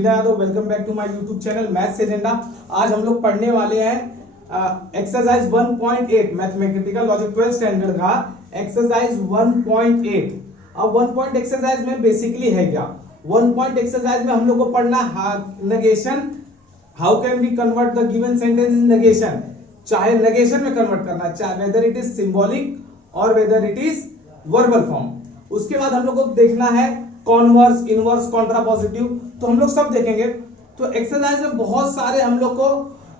Vinay Yadav, welcome back to my YouTube channel maths agenda. आज हम लोग पढ़ने वाले हैं एक्सरसाइज 1.8 मैथमेटिकल लॉजिक 12 स्टैंडर्ड का एक्सरसाइज 1.8। अब 1 पॉइंट एक्सरसाइज में बेसिकली है क्या, 1 पॉइंट एक्सरसाइज में हम लोग को पढ़ना negation, how can we convert the given sentence in negation, चाहे नेगेशन में कन्वर्ट करना, चाहे वेदर इट इज सिंबॉलिक और whether it is verbal form. उसके बाद हम लोग को देखना है कॉन्वर्स, इनवर्स, कॉन्ट्रापोजिटिव, तो हम लोग सब देखेंगे। तो एक्सरसाइज में बहुत सारे हम लोग को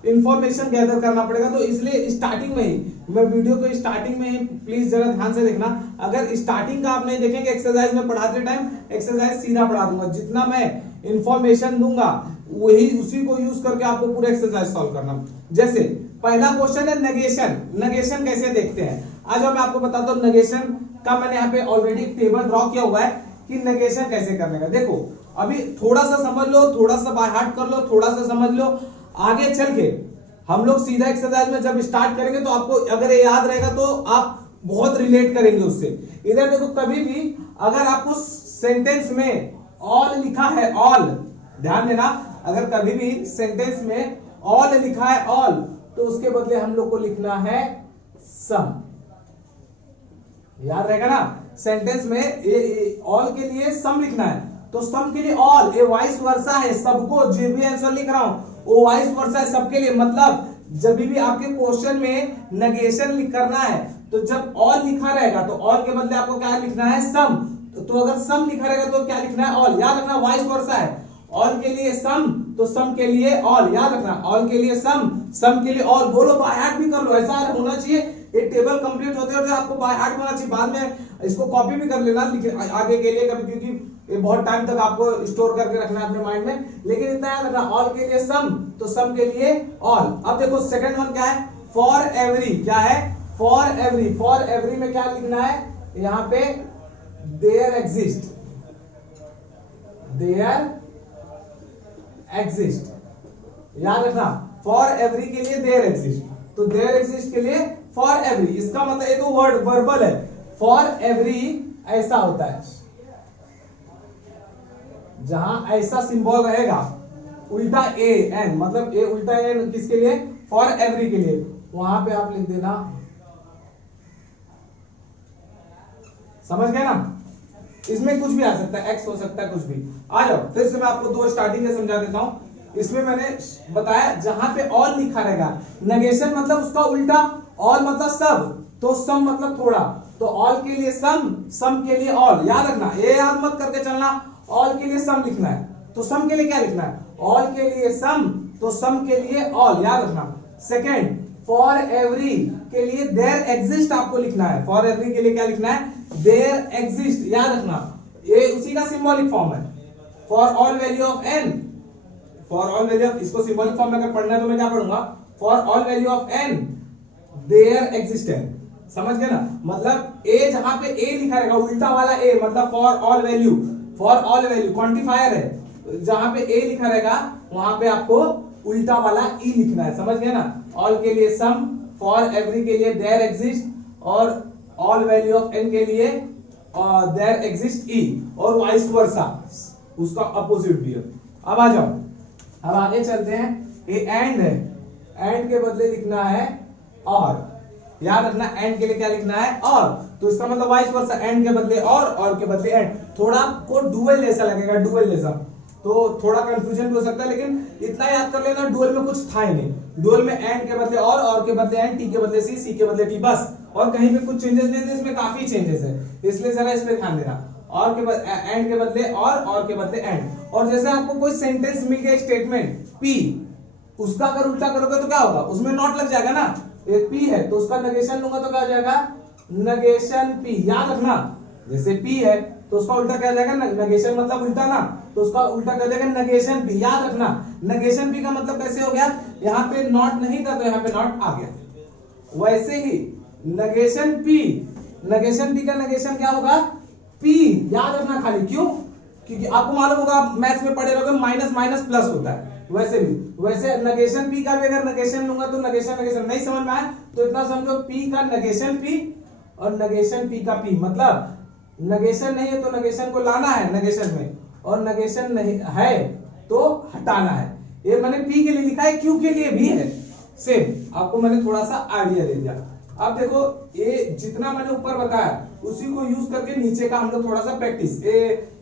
इंफॉर्मेशन गैदर करना पड़ेगा, तो इसलिए स्टार्टिंग में ही मैं वीडियो को स्टार्टिंग में ही प्लीज जरा ध्यान से देखना। अगर स्टार्टिंग का आप नहीं देखेंगे एक्सरसाइज में पढ़ाते टाइम, एक्सरसाइज सीधा पढ़ा दूंगा, जितना मैं इंफॉर्मेशन दूंगा वही उसी को यूज करके आपको पूरा एक्सरसाइज सॉल्व करना। जैसे पहला क्वेश्चन है नेगेशन। नेगेशन कैसे देखते हैं आज मैं आपको बताता हूँ। नेगेशन का मैंने यहाँ पे ऑलरेडी टेबल ड्रॉ किया हुआ है कि नेगेशन कैसे करने का। देखो अभी थोड़ा सा समझ लो, थोड़ा सा बाय हार्ट कर लो, थोड़ा सा समझ लो, आगे चल के हम लोग सीधा एक्सरसाइज में जब स्टार्ट करेंगे तो आपको अगर ये याद रहेगा तो आप बहुत रिलेट करेंगे उससे। इधर देखो, कभी भी अगर आपको सेंटेंस में ऑल लिखा है, ऑल ध्यान देना, अगर कभी भी सेंटेंस में ऑल लिखा है ऑल, तो उसके बदले हम लोग को लिखना है सम। याद रहेगा ना, सेंटेंस में ऑल के लिए सम लिखना है, तो सम के लिए ऑल, ये वाइस वर्सा है, सबको जो भी आंसर लिख रहा हूं वो वाइस वर्सा है सबके लिए। मतलब जब भी आपके क्वेश्चन में नेगेशन करना है तो जब ऑल लिखा रहेगा तो ऑल के बदले आपको क्या लिखना है, सम। तो अगर सम लिखा रहेगा तो क्या लिखना है, ऑल। याद रखना वाइस वर्सा है, ऑल के लिए सम तो सम के लिए ऑल। याद रखना ऑल के लिए सम, सम के लिए ऑल। बोलो बाय हार्ट भी कर लो, ऐसा होना चाहिए। ये टेबल कंप्लीट होते होते आपको बाय हार्ट होना चाहिए, बाद में इसको कॉपी भी कर लेना आगे के लिए कभी, क्योंकि ये बहुत टाइम तक आपको स्टोर करके रखना है अपने माइंड में। लेकिन इतना याद रखना ऑल के लिए सम तो सम के लिए ऑल। अब देखो सेकंड वन क्या है, फॉर एवरी। क्या है, फॉर एवरी। फॉर एवरी में क्या लिखना है, यहाँ पे देयर एग्जिस्ट, देयर एग्जिस्ट। याद रखना फॉर एवरी के लिए देयर एग्जिस्ट, तो देयर एग्जिस्ट के लिए फॉर एवरी। इसका मतलब ये तो वर्ड वर्बल है, फॉर एवरी ऐसा होता है, जहां ऐसा सिंबल रहेगा उल्टा ए एन, मतलब ए उल्टा एन किसके लिए, फॉर एवरी के लिए, वहां पे आप लिख देना। समझ गए ना, इसमें कुछ भी आ सकता है, एक्स हो सकता है, कुछ भी। आ जाओ फिर से मैं आपको दो स्टार्टिंग में समझा देता हूं। इसमें मैंने बताया जहां पे ऑल लिखा रहेगा, नेगेशन मतलब उसका उल्टा, ऑल मतलब सब, तो सम मतलब थोड़ा, तो ऑल के लिए सम, सम के लिए ऑल। याद रखना, ये याद मत करके चलना ऑल के लिए सम लिखना है, तो सम के लिए क्या लिखना है, ऑल के लिए सम तो सम के लिए ऑल। याद रखना। सेकेंड, फॉर एवरी के लिए देयर एग्जिस्ट आपको लिखना है, फॉर एवरी के लिए क्या लिखना है, देयर एग्जिस्ट। याद रखना ये उसी का सिंबॉलिक फॉर्म है, for all value of n, for all value of, इसको सिंबॉलिक फॉर्म में अगर पढ़ना है तो मैं क्या पढ़ूंगा, for all value of n there existence. समझ गए ना, मतलब ए जहां पे ए लिखा रहेगा उल्टा वाला ए, मतलब for all value, for all value quantifier है, जहां पे ए लिखा रहेगा वहां पे आपको उल्टा वाला ई लिखना है। समझ गए ना, ऑल के लिए सम, फॉर एवरी के लिए देयर एग्जिस्ट, और ऑल वैल्यू ऑफ एन के लिए देयर एग्जिस्ट ई, और वाइस वर्सा उसका अपोजिट भी है। अब आ जाओ, अब आगे चलते हैं। ये एंड है, एंड के बदले लिखना है और। याद रखना एंड के लिए क्या लिखना है, और, तो इसका मतलब वाइस वर्सा, एंड के बदले और के बदले एंड। थोड़ा आपको डुअल जैसा लगेगा, डुअल जैसा, तो थोड़ा कंफ्यूजन भी हो सकता है, लेकिन इतना याद कर लेना डुअल में कुछ था ही नहीं। डुअल में एंड के बदले और के बदले एंड, टी के बदले सी के बदले टी, बस। और कहीं पे कुछ चेंजेस नहीं थे, इसमें काफी चेंजेस है, इसलिए जरा इस पे ध्यान देना। और के बदले एंड के बदले और के बदले एंड। और जैसे आपको कोई सेंटेंस मिल गया स्टेटमेंट पी, उसका अगर उल्टा करोगे तो क्या होगा, उसमें नॉट लग जाएगा ना, एक पी है तो उसका नेगेशन लूंगा तो क्या हो जाएगा, नेगेशन पी। याद रखना जैसे पी है तो उसका उल्टा क्या जाएगा, नेगेशन मतलब उल्टा ना, तो उसका उल्टा क्या जाएगा, नेगेशन पी। याद रखना नेगेशन पी का मतलब कैसे हो गया, यहाँ पे नॉट नहीं था तो यहाँ पे नॉट आ गया। वैसे ही नेगेशन पी, नेगेशन पी का नेगेशन क्या होगा, पी। याद रखना खाली, क्यों, क्योंकि आपको मालूम होगा, आप मैथ्स में पढ़े रहोगे माइनस माइनस प्लस होता है, वैसे भी वैसे नेगेशन पी का भी अगर नेगेशन लूंगा तो नेगेशन नहीं समझ में आया तो इतना समझो, पी का नेगेशन पी और नेगेशन पी का पी, मतलब नेगेशन नहीं है तो नेगेशन को लाना है नेगेशन में, और नेगेशन नहीं है तो हटाना है। ये मैंने P के लिए लिखा है, Q के लिए भी है सेम, आपको मैंने थोड़ा सा आइडिया दे दिया। अब देखो ये जितना मैंने ऊपर बताया उसी को यूज करके नीचे का हम लोग थोड़ा सा प्रैक्टिस,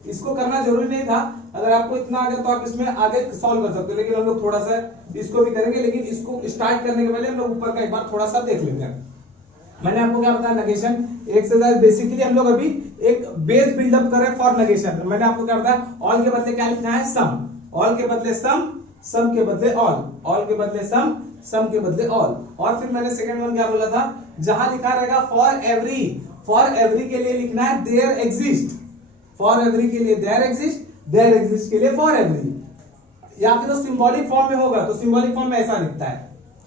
इसको करना जरूरी नहीं था, अगर आपको इतना आ गया तो आप इसमें आगे सॉल्व कर सकते हो, लेकिन हम लोग थोड़ा सा इसको भी करेंगे, लेकिन इसको स्टार्ट करने के पहले हम लोग ऊपर का एक बार थोड़ा सा देख लेते हैं। मैंने आपको क्या बताया, नेगेशन एक्सरसाइज बेसिकली हम लोग अभी एक बेस बिल्डअप कर रहे हैं फॉर नेगेशन। मैंने आपको क्या बताया, ऑल के बदले क्या लिखना है, सम, ऑल के बदले सम, सम के बदले ऑल, ऑल के बदले सम, सम के बदले ऑल। और फिर मैंने सेकंड वन क्या बोला था, जहां लिखा रहेगा फॉर एवरी के लिए लिखना है देयर एग्जिस्ट, फॉर एवरी के लिए देयर एग्जिस्ट, देयर एग्जिस्ट के लिए फॉर एवरी, या फिर तो सिंबॉलिक फॉर्म में होगा तो सिंबॉलिक फॉर्म में ऐसा लिखता है,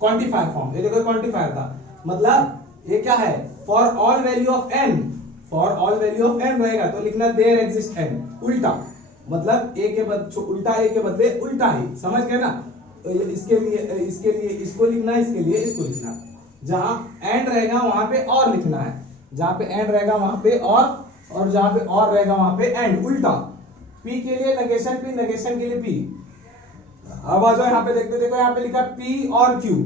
क्वांटिफायर फॉर्म, ये देखो क्वांटिफायर था, मतलब ये क्या है, for all value of n, for all value of n रहेगा तो लिखना देयर एग्जिस्ट n, उल्टा, मतलब a के बदले उल्टा, a के बदले उल्टा ही, समझ गए ना। तो इसके लिए इसको लिखना, इसके लिए इसको लिखना, जहां एंड रहेगा वहां पे और लिखना है, जहां पे एंड रहेगा वहां पे और जहां पे और रहेगा वहां पे एंड, उल्टा। p के लिए नेगेशन p, नेगेशन के लिए p। अब आ जाओ यहाँ पे देखते, देखो यहाँ पे लिखा p और q,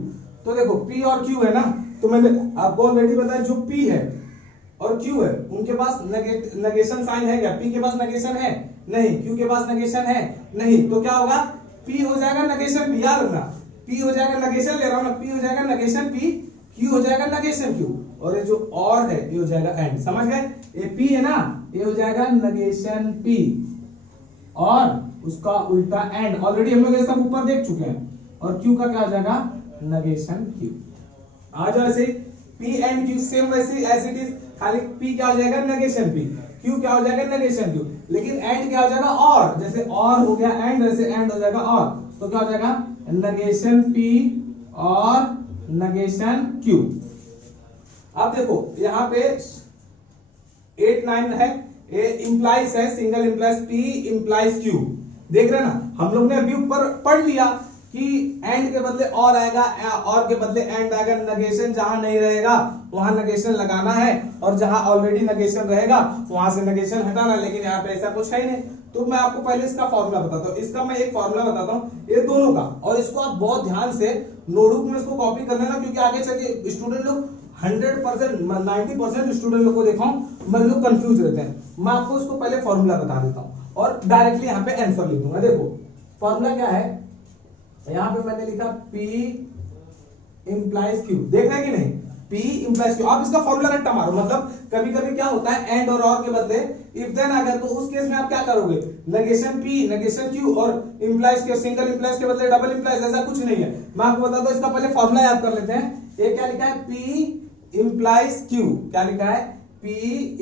तो देखो p और q है ना, तो मैंने आपको ऑलरेडी बताया जो p है और q है उनके पास नेगेशन साइन है क्या, p के पास नेगेशन है नहीं, q के पास नेगेशन है नहीं, तो क्या होगा, p हो जाएगा नेगेशन p, याद रखना p हो जाएगा नेगेशन, ले रहा हूं ना, p हो जाएगा नेगेशन p, q हो जाएगा नेगेशन q, और ये जो और है ये हो जाएगा एंड, समझ गए। ये p है ना, ये हो जाएगा नेगेशन p और उसका उल्टा एंड, ऑलरेडी हम लोग ये सब ऊपर देख चुके हैं, और q का क्या हो जाएगा, नेगेशन q। आ जाओ ऐसे p एंड q सेम वैसे एज इट इज, खाली p क्या हो जाएगा, नेगेशन p, q क्या हो जाएगा, नेगेशन q, लेकिन एंड क्या हो जाएगा, और, जैसे और हो गया एंड, वैसे एंड हो जाएगा और, तो क्या हो जाएगा, नेगेशन p और नेगेशन q। अब देखो यहाँ पे 8 9 है, ये इंप्लाइज है, single implies p implies q, देख रहे ना, हम लोग ने अभी ऊपर पढ़ लिया कि एंड के बदले और आएगा, और के बदले एंड आएगा, नेगेशन जहां नहीं रहेगा वहां नेगेशन लगाना है, और जहां ऑलरेडी नेगेशन रहेगा वहां से नेगेशन हटाना, लेकिन यहाँ पे ऐसा कुछ है ही नहीं। तो मैं आपको पहले इसका फॉर्मूला बताता हूँ, इसका मैं एक फॉर्मूला बताता हूँ ये दोनों का, और इसको आप बहुत ध्यान से नोटबुक में इसको कॉपी कर लेना, क्योंकि आगे चलिए स्टूडेंट लोग 100% 90% स्टूडेंट लोग को देखा हूं मैं लोग कंफ्यूज रहते हैं। मैं आपको इसको पहले फॉर्मूला बता देता हूं और डायरेक्टली यहाँ पे आंसर लिख दूंगा। देखो फॉर्मूला क्या है, यहाँ पे मैंने लिखा P इंप्लाइज Q, देख रहे हैं कि नहीं, P इंप्लाइज Q। आप इसका फॉर्मूला रट्टा मारो, मतलब कभी कभी क्या होता है एंड और के बदले इफ देन आ गया, तो उस केस में आप क्या करोगे, नेगेशन P नेगेशन Q और इंप्लाइज के, सिंगल इंप्लाइज के बदले डबल इंप्लाइज, ऐसा कुछ नहीं है। मैं आपको बताता हूं, इसका पहले फॉर्मूला याद कर लेते हैं। ये क्या लिखा है, P इंप्लाइज Q, क्या लिखा है, P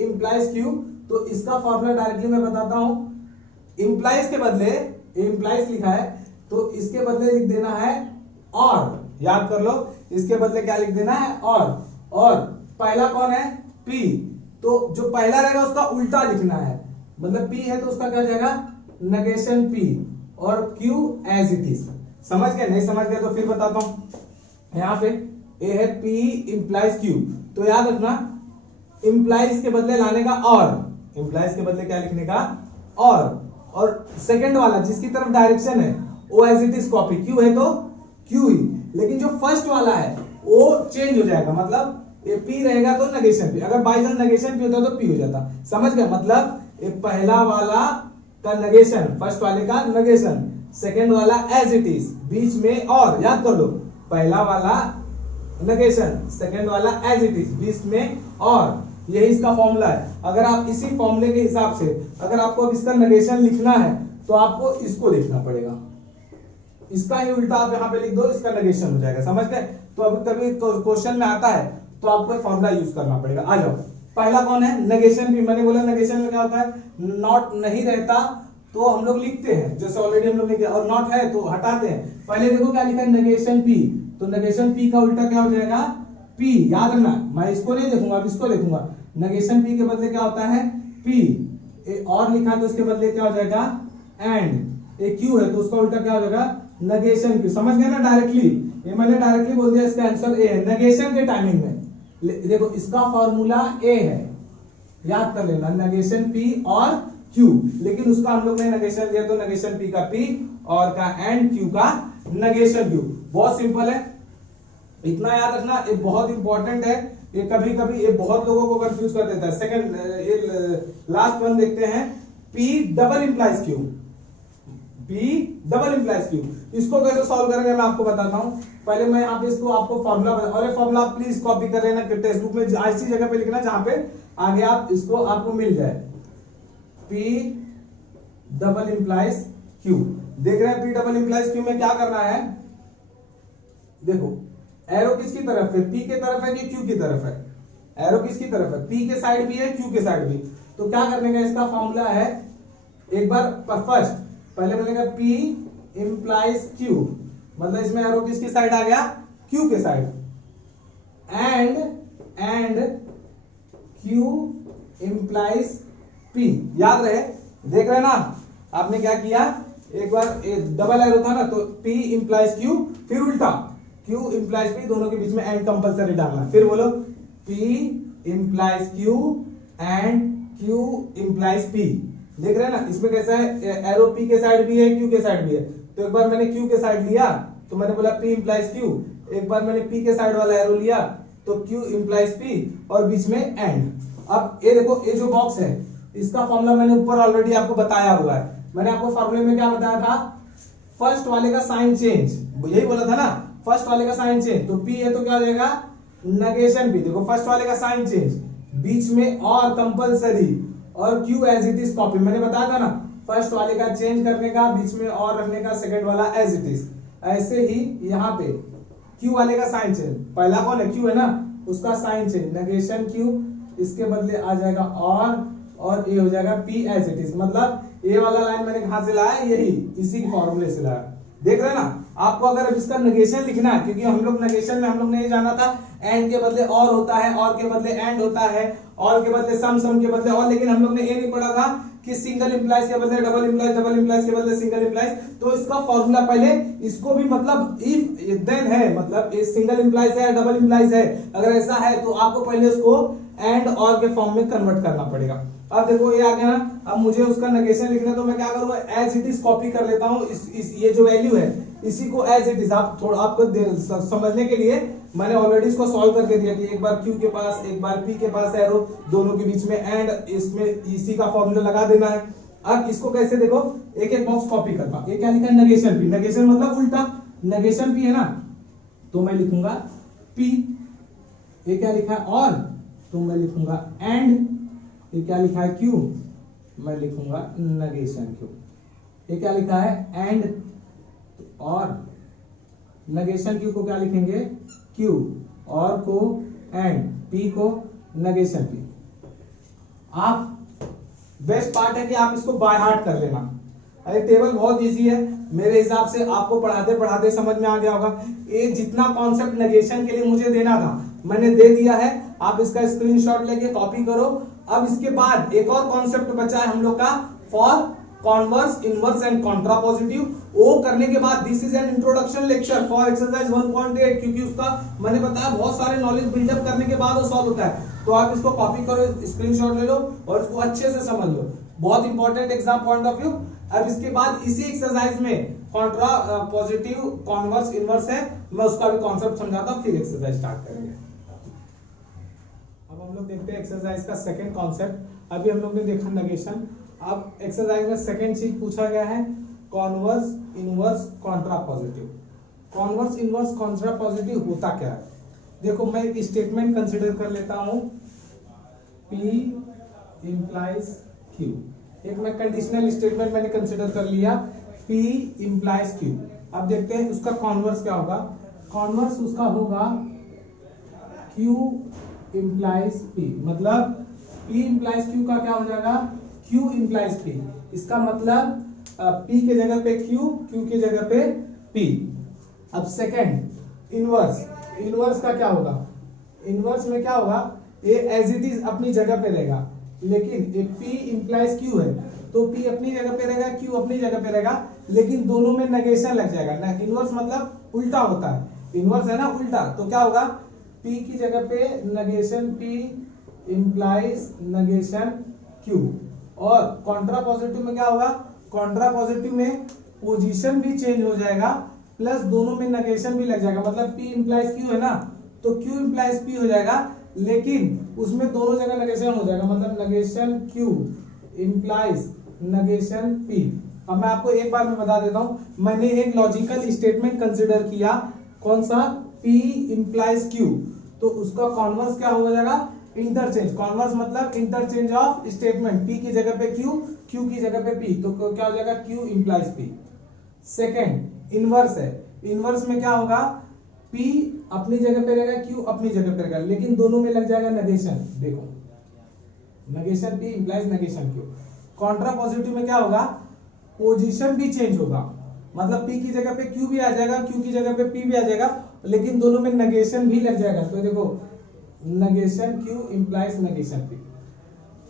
इंप्लाइज Q। तो इसका फॉर्मूला डायरेक्टली मैं बताता हूं, इंप्लाइज के बदले इंप्लाइज लिखा है तो इसके बदले लिख देना है और, याद कर लो, इसके बदले क्या लिख देना है और पहला कौन है, P, तो जो पहला रहेगा उसका उल्टा लिखना है, मतलब P है तो उसका क्या हो जाएगा, नेगेशन P और Q एज इट इज। समझ गए, नहीं समझ गए तो फिर बताता हूं। यहाँ पे A है P इंप्लाइज Q, तो याद रखना इंप्लाइज के बदले लाने का और, इंप्लाइज के बदले क्या लिखने का और सेकंड वाला जिसकी तरफ डायरेक्शन है वो as it is copy, Q है तो Q ही, लेकिन जो फर्स्ट वाला है वो चेंज हो जाएगा, मतलब ये P रहेगा तो नेगेशन P, अगर बाई चांस नेगेशन P होता तो P हो जाता। समझ गए, मतलब ये पहला वाला का नेगेशन, फर्स्ट वाले का नेगेशन, सेकंड वाला एज इट इज, बीच में और, याद कर लो, पहला वाला नेगेशन, सेकंड वाला एज इट इज, बीच में और, यही इसका फॉर्मूला है। अगर आप इसी फॉर्मूले के हिसाब से अगर आपको अब इसका नेगेशन लिखना है तो आपको इसको लिखना पड़ेगा, इसका ही उल्टा आप यहाँ पे लिख दो, इसका नेगेशन हो जाएगा। समझ गए, तो अभी कभी क्वेश्चन में आता है तो आपको फॉर्मूला यूज करना पड़ेगा। आ जाओ, पहला कौन है, नेगेशन भी, मैंने बोला नेगेशन में क्या होता है, नॉट नहीं रहता तो हम लोग लिखते हैं, जैसे ऑलरेडी हम लोग लिखे, और नॉट है तो हटाते हैं। पहले देखो क्या लिखा है, नेगेशन P, तो नेगेशन P का उल्टा क्या हो जाएगा, P, याद रखना, मैं इसको नहीं लिखूंगा, अब इसको लिखूंगा, नेगेशन P के बदले क्या होता है P, और लिखा तो उसके बदले क्या हो जाएगा एंड, एक Q है तो उसका उल्टा क्या हो जाएगा, नेगेशन Q। समझ गए ना, डायरेक्टली, ये मैंने डायरेक्टली बोल दिया, इसका आंसर A है, नेगेशन के टाइमिंग में। देखो इसका फॉर्मूला A है, याद कर लेना, नेगेशन P और Q, लेकिन उसका हम लोग ने नेगेशन लिया तो नेगेशन P का P और का एंड Q का नेगेशन Q। बहुत सिंपल है, इतना याद रखना, ये बहुत इंपॉर्टेंट है। ये कभी कभी ये बहुत लोगों को कंफ्यूज कर देता है। सेकंड, ये लास्ट वन देखते हैं, P double implies Q। P double implies Q, इसको कैसे सॉल्व करेंगे मैं आपको बताता हूं। पहले मैं यहाँ पे इसको आपको फॉर्मूला, और ये फॉर्मूला प्लीज कॉपी कर लेना टेक्स्ट बुक में, ऐसी जगह पे लिखना जहां पे आगे आप इसको आपको मिल जाए। P डबल इंप्लाइज Q, देख रहे हैं P डबल इंप्लाइज Q में क्या करना है, देखो एरो किसकी तरफ है, P के तरफ है कि Q की तरफ है, एरो किसकी तरफ है, P के साइड भी है Q के साइड भी। तो क्या करने का इसका फॉर्मूला है, एक बार फर्स्ट पहले बनेगा P इंप्लाइज Q, मतलब इसमें एरो किसकी साइड आ गया, Q के side, and Q implies P, याद रहे, देख रहे ना आपने क्या किया, एक बार डबल एरो था ना तो P इंप्लाइज Q, फिर उल्टा Q इंप्लाइज P, दोनों के बीच में एंड कंपलसरी डालना, फिर बोलो P implies Q and Q implies P। देख रहे हैं ना इसमें कैसा है, एरो P के साइड भी है Q के साइड भी है, तो एक बार मैंने Q के साइड लिया तो मैंने बोला P इंप्लाइज Q, एक बार मैंने P के साइड वाला एरो लिया तो Q इंप्लाइज P और बीच में एंड। अब ये देखो, ये जो बॉक्स है इसका फॉर्मूला मैंने ऊपर ऑलरेडी आपको बताया हुआ है। मैंने आपको फॉर्मूले में क्या बताया था, फर्स्ट वाले का साइन चेंज, यही बोला था ना, फर्स्ट वाले का साइन चेंज, तो P है तो क्या हो जाएगा नेगेशन P। देखो फर्स्ट वाले का साइन चेंज, बीच में और कंपलसरी, और Q as it is copy, मैंने बताया था ना, फर्स्ट वाले का चेंज करने का, बीच में और रखने का, सेकंड वाला एज इट इज। ऐसे ही यहाँ पे Q वाले का साइन चेंज, पहला कौन है, Q है ना, उसका साइन चेंज नेगेशन Q, इसके बदले आ जाएगा और ये हो जाएगा P एज इट इज। मतलब ये वाला लाइन मैंने कहां से लाया, यही इसी फॉर्मूले से लाया। देख रहे हैं ना, आपको अगर अब इसका नेगेशन लिखना है, क्योंकि हम लोग नेगेशन में हम लोग ने ये जाना था एंड के बदले और होता है, और के बदले एंड होता है, और के बदले सम के बदले और, लेकिन हम लोग ने ये नहीं पढ़ा था कि सिंगल इंप्लाइज के बदले डबल इंप्लाइज, डबल इंप्लाइज के बदले सिंगल इंप्लाइज। तो इसका फॉर्मूला पहले इसको भी, मतलब इफ देन है, मतलब ये सिंगल इंप्लाइज है डबल इंप्लाइज है, अगर ऐसा है तो आपको पहले उसको एंड और के फॉर्म में कन्वर्ट करना पड़ेगा। अब देखो ये आ गया ना, अब मुझे उसका नेगेशन लिखना है तो मैं क्या करूंगा, एज इट इज कॉपी कर लेता हूं, ये जो वैल्यू है इसी को एज इट इज, आप थोड़ा आपको समझने के लिए मैंने ऑलरेडी इसको सॉल्व करके दिया कि एक बार Q के पास, एक बार P के पास एरो, दोनों के बीच में एंड, इसमें इसी का फॉर्मूला लगा देना है। अब इसको कैसे, देखो एक एक बॉक्स कॉपी करता, ये क्या लिखा है, नेगेशन P, नेगेशन मतलब उल्टा, नेगेशन P है ना, तो मैं लिखूंगा P, ये क्या लिखा है और, तो मैं लिखूंगा एंड, ये क्या लिखा है Q, मैं लिखूंगा नेगेशन Q, ये क्या लिखा है एंड और नेगेशन Q को क्या लिखेंगे Q, और को एंड, P को नेगेशन P। आप बेस्ट पार्ट है कि आप इसको बाय हार्ट कर लेना, अरे टेबल बहुत इजी है, मेरे हिसाब से आपको पढ़ाते पढ़ाते समझ में आ गया होगा। ये जितना कॉन्सेप्ट नेगेशन के लिए मुझे देना था मैंने दे दिया है, आप इसका स्क्रीनशॉट लेके कॉपी करो। अब इसके बाद एक और कॉन्सेप्ट बचा है हम लोग का, for converse, inverse and contrapositive. वो करने के बाद this is an introduction lecture for exercise 1.8, क्योंकि उसका मैंने बताया बहुत सारे नॉलेज बिल्डअप करने के बाद वो सॉल्व होता है। तो आप इसको कॉपी करो, स्क्रीनशॉट ले लो और इसको अच्छे से समझ लो, बहुत important exam point of view. अब इसके बाद इसी एक्सरसाइज में कॉन्ट्रा पॉजिटिव, कॉन्वर्स, इनवर्स है, मैं उसका भी कॉन्सेप्ट समझाता हूं, फिर एक्सरसाइज स्टार्ट करेंगे। अब हम लोग देखते हैं एक्सरसाइज का सेकंड कॉन्सेप्ट। अभी हम लोग ने देखा नेगेशन, अब एक्सरसाइज में सेकंड चीज पूछा गया है converse, inverse, Contra positive. Converse, inverse, Contra positive होता क्या है, देखो मैं एक स्टेटमेंट कंसीडर कर लेता हूं, P इंप्लाइज Q, एक मैं कंडीशनल स्टेटमेंट मैंने कंसीडर कर लिया, P इंप्लाइज Q। अब देखते हैं उसका कॉन्वर्स क्या होगा, कॉन्वर्स उसका होगा Q इंप्लाइज P, मतलब P इंप्लाइज Q का क्या हो जाएगा, Q इंप्लाइज P। इसका मतलब P के जगह पे Q, Q के जगह पे P। अब सेकंड इनवर्स, इनवर्स का क्या होगा, इनवर्स में क्या होगा, ये एज इट इज अपनी जगह पे रहेगा, लेकिन ये P इंप्लाइज Q है तो P अपनी जगह पे रहेगा, Q अपनी जगह पे रहेगा, लेकिन दोनों में नेगेशन लग जाएगा ना। इनवर्स मतलब उल्टा होता है, इनवर्स है ना उल्टा, तो क्या होगा, P की जगह पे negation P implies negation Q, और कॉन्ट्रा पॉजिटिव में क्या होगा, कॉन्ट्रा पॉजिटिव में पोजीशन भी चेंज हो जाएगा प्लस दोनों में नेगेशन भी लग जाएगा, मतलब P इंप्लाइज Q है ना, तो Q इंप्लाइज P हो जाएगा, लेकिन उसमें दोनों जगह नेगेशन हो जाएगा, मतलब negation Q implies negation P। अब मैं आपको एक बार में बता देता हूं, मैंने एक लॉजिकल स्टेटमेंट कंसिडर किया, कौन सा, P इंप्लाइज Q, तो उसका कॉन्वर्स क्या हो जाएगा, इंटरचेंज। कॉन्वर्स मतलब इंटरचेंज ऑफ स्टेटमेंट, P की जगह पे Q, Q की जगह पे P, तो क्या हो जाएगा, Q implies P। Second inverse है, इनवर्स में क्या होगा, P अपनी जगह पे रहेगा, Q अपनी जगह पे रहेगा, लेकिन दोनों में लग जाएगा नेगेशन। देखो negation P implies negation Q। Contra positive में क्या होगा, पोजीशन भी चेंज होगा, मतलब P की जगह पे Q भी आ जाएगा, Q की जगह पे P भी आ जाएगा, लेकिन दोनों में नेगेशन भी लग जाएगा। तो देखो negation Q implies negation P,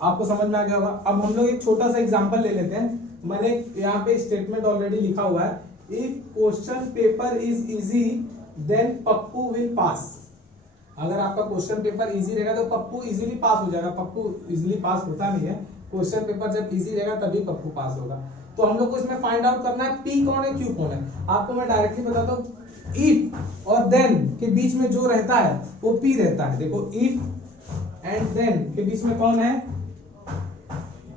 आपको समझ में आ गया होगा। अब हम लोग एक छोटा सा एग्जांपल ले लेते हैं, मैंने यहाँ पे स्टेटमेंट ऑलरेडी लिखा हुआ है, if question paper is easy then Pappu will pass. अगर आपका क्वेश्चन पेपर इजी रहेगा तो पप्पू इजीली पास हो जाएगा, पप्पू इजीली पास होता नहीं है, क्वेश्चन पेपर जब इजी रहेगा तभी पप्पू पास होगा। तो हम लोग को इसमें फाइंड आउट करना है P कौन है, Q कौन है। आपको मैं डायरेक्टली बताता हूँ, इफ और देन के बीच में जो रहता है वो P रहता है। देखो इफ एंड देन के बीच में कौन है,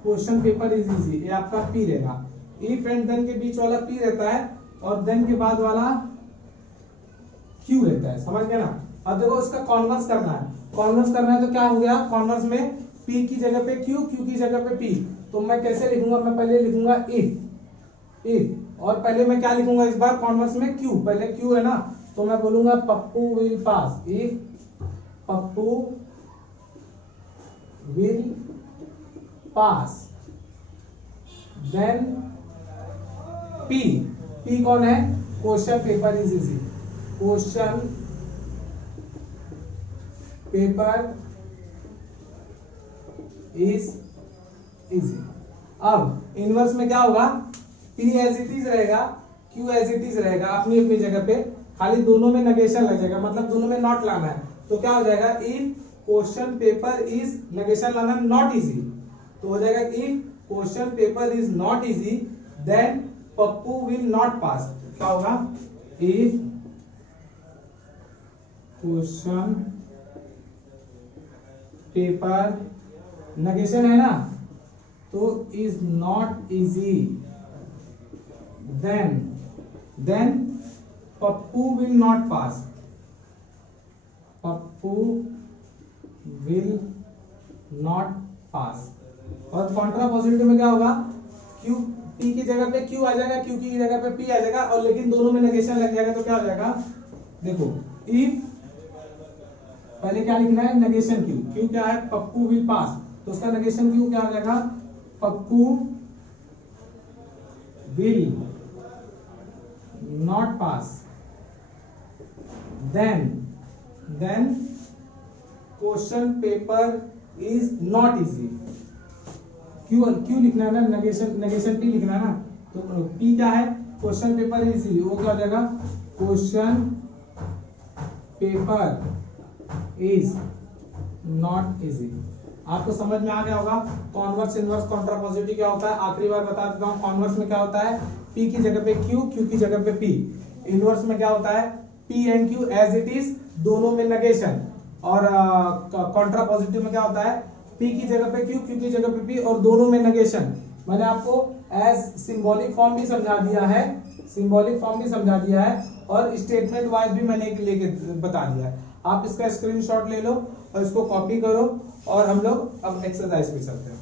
क्वेश्चन पेपर इज इजी, ये आपका P रहेगा। इफ एंड देन के बीच वाला P रहता है और देन के बाद वाला Q रहता है, समझ गए ना। अब देखो इसका कॉन्वर्स करना है, कॉन्वर्स करना है तो क्या हो गया, कॉन्वर्स में P की जगह पे Q, Q की जगह पे P, तो मैं कैसे लिखूंगा, मैं पहले लिखूंगा इफ, और पहले मैं क्या लिखूंगा इस बार कॉन्वर्स में Q, पहले Q है ना, तो मैं बोलूंगा Pappu will pass, if Pappu will pass then P कौन है, question paper is easy, question paper is easy. अब इनवर्स में क्या होगा, P एज इट इज रहेगा, Q एज इट इज रहेगा अपनी अपनी जगह पे, खाली दोनों में नेगेशन लग जाएगा, मतलब दोनों में नॉट लाना है। तो क्या हो जाएगा, if question paper is, negation लाना है नॉट इजी, तो हो जाएगा if question paper is not easy then Pappu will not pass. क्या होगा, इफ क्वेश्चन पेपर, नेगेशन है ना, तो is not easy then Pappu will not pass, Pappu will not pass. और कॉन्ट्रा पॉजिटिव में क्या होगा, Q, P की जगह पे Q आ जाएगा, Q की जगह पे P आ जाएगा, और लेकिन दोनों में नेगेशन लग जाएगा, तो क्या हो जाएगा, देखो इफ पहले क्या लिखना है, नेगेशन Q क्या है, पप्पू विल पास, तो उसका नेगेशन Q क्या हो जाएगा, Pappu will not pass then question paper is not easy. Q लिखना है ना, नेगेशन P लिखना है ना, तो P क्या है, क्वेश्चन पेपर इज इजी, वो क्या हो जाएगा, question paper is not easy. आपको समझ में आ गया होगा कॉन्वर्स, इनवर्स, कॉन्ट्रा पॉजिटिव क्या होता है। आखिरी बार बता देता हूँ, कॉन्वर्स में क्या होता है, P की जगह पे Q, Q की जगह पे P। इनवर्स में क्या होता है, P and Q as it is, दोनों में नेगेशन। और कॉन्ट्रा पॉजिटिव में क्या होता है, P की जगह पे Q, Q की जगह पे P, और दोनों में नेगेशन। मैंने आपको एज सिंबॉलिक फॉर्म भी समझा दिया है, सिंबॉलिक फॉर्म भी समझा दिया है, और स्टेटमेंट वाइज भी मैंने एक लेके बता दिया है। आप इसका स्क्रीनशॉट ले लो और इसको कॉपी करो, और हम लोग अब एक्सरसाइज पे चलते हैं।